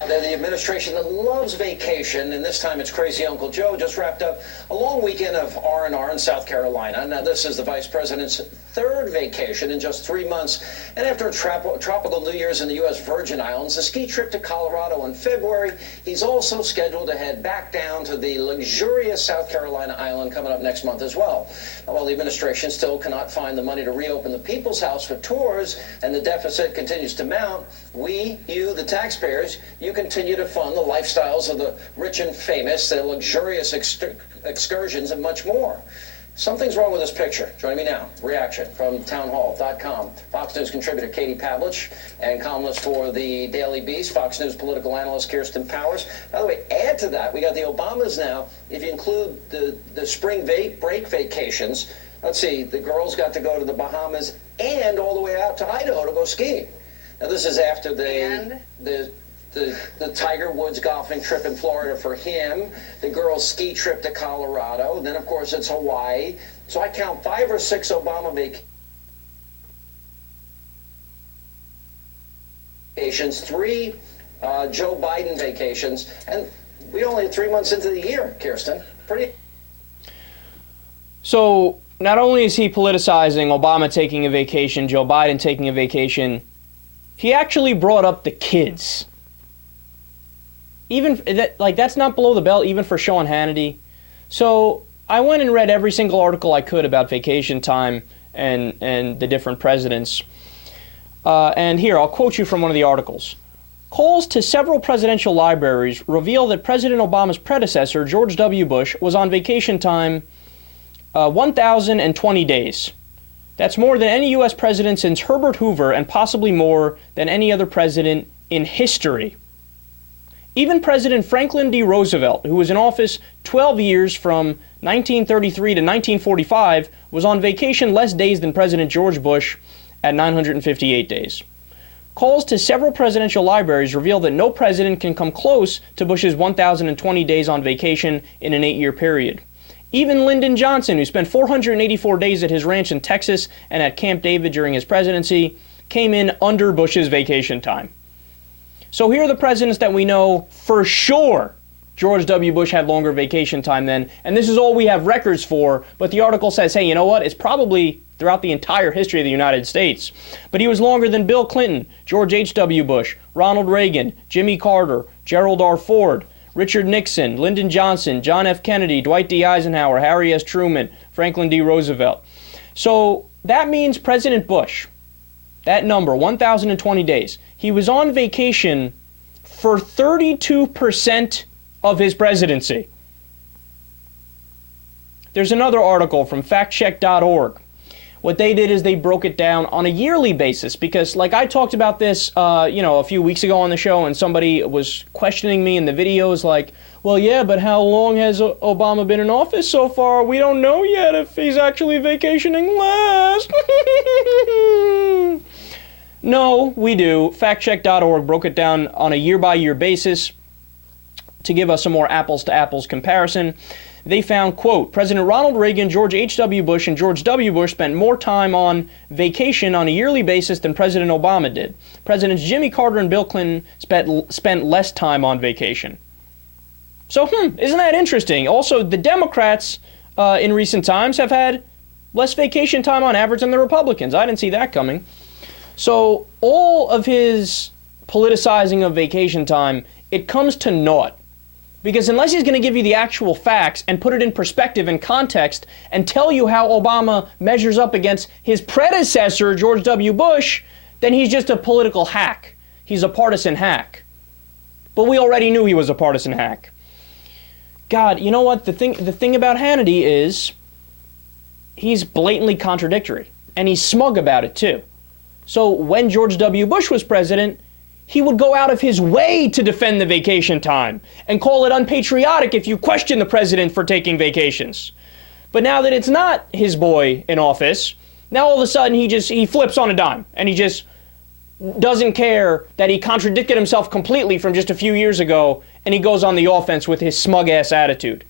The administration that loves vacation, and this time it's Crazy Uncle Joe, just wrapped up a long weekend of R&R in South Carolina. Now, this is the vice president's third vacation in just 3 months. And after a tropical New Year's in the U.S. Virgin Islands, a ski trip to Colorado in February, he's also scheduled to head back down to the luxurious South Carolina island coming up next month as well. While the administration still cannot find the money to reopen the People's House for tours and the deficit continues to mount, we, you, the taxpayers, you continue to fund the lifestyles of the rich and famous, their luxurious excursions, and much more. Something's wrong with this picture. Joining me now, reaction from townhall.com. Fox News contributor Katie Pavlich and columnist for the Daily Beast, Fox News political analyst Kirsten Powers. By the way, add to that, we got the Obamas now. If you include the spring break vacations, let's see, the girls got to go to the Bahamas and all the way out to Idaho to go skiing. Now, this is after the Tiger Woods golfing trip in Florida for him, the girls' ski trip to Colorado, then, of course, it's Hawaii. So I count 5 or 6 Obama vacations, 3 Joe Biden vacations, and we only 3 months into the year, Kirsten. So not only is he politicizing Obama taking a vacation, Joe Biden taking a vacation, he actually brought up the kids. Even that, that's not below the belt, even for Sean Hannity. So I went and read every single article I could about vacation time and the different presidents. And here, I'll quote you from one of the articles. Calls to several presidential libraries reveal that President Obama's predecessor, George W. Bush, was on vacation time 1,020 days. That's more than any U.S. president since Herbert Hoover, and possibly more than any other president in history. Even President Franklin D. Roosevelt, who was in office 12 years from 1933 to 1945, was on vacation less days than President George Bush at 958 days. Calls to several presidential libraries reveal that no president can come close to Bush's 1,020 days on vacation in an 8-year period. Even Lyndon Johnson, who spent 484 days at his ranch in Texas and at Camp David during his presidency, came in under Bush's vacation time. So here are the presidents that we know for sure George W. Bush had longer vacation time than, and this is all we have records for, but the article says, hey, you know what? It's probably throughout the entire history of the United States. But he was longer than Bill Clinton, George H.W. Bush, Ronald Reagan, Jimmy Carter, Gerald R. Ford, Richard Nixon, Lyndon Johnson, John F. Kennedy, Dwight D. Eisenhower, Harry S. Truman, Franklin D. Roosevelt. So that means President Bush, that number, 1,020 days, he was on vacation for 32% of his presidency. There's another article from factcheck.org. What they did is they broke it down on a yearly basis because, like I talked about this, a few weeks ago on the show, and somebody was questioning me in the videos like, well, yeah, but how long has Obama been in office so far? We don't know yet if he's actually vacationing less. No, we do. Factcheck.org broke it down on a year-by-year basis to give us a more apples-to-apples comparison. They found, quote, President Ronald Reagan, George H.W. Bush, and George W. Bush spent more time on vacation on a yearly basis than President Obama did. Presidents Jimmy Carter and Bill Clinton spent less time on vacation. So, isn't that interesting? Also, the Democrats in recent times have had less vacation time on average than the Republicans. I didn't see that coming. So all of his politicizing of vacation time, it comes to naught. Because unless he's going to give you the actual facts and put it in perspective and context and tell you how Obama measures up against his predecessor, George W. Bush, then he's just a political hack. He's a partisan hack. But we already knew he was a partisan hack. God, you know what? The thing about Hannity is he's blatantly contradictory. And he's smug about it, too. So when George W. Bush was president, he would go out of his way to defend the vacation time and call it unpatriotic if you question the president for taking vacations. But now that it's not his boy in office, now all of a sudden he flips on a dime and he just doesn't care that he contradicted himself completely from just a few years ago, and he goes on the offense with his smug-ass attitude.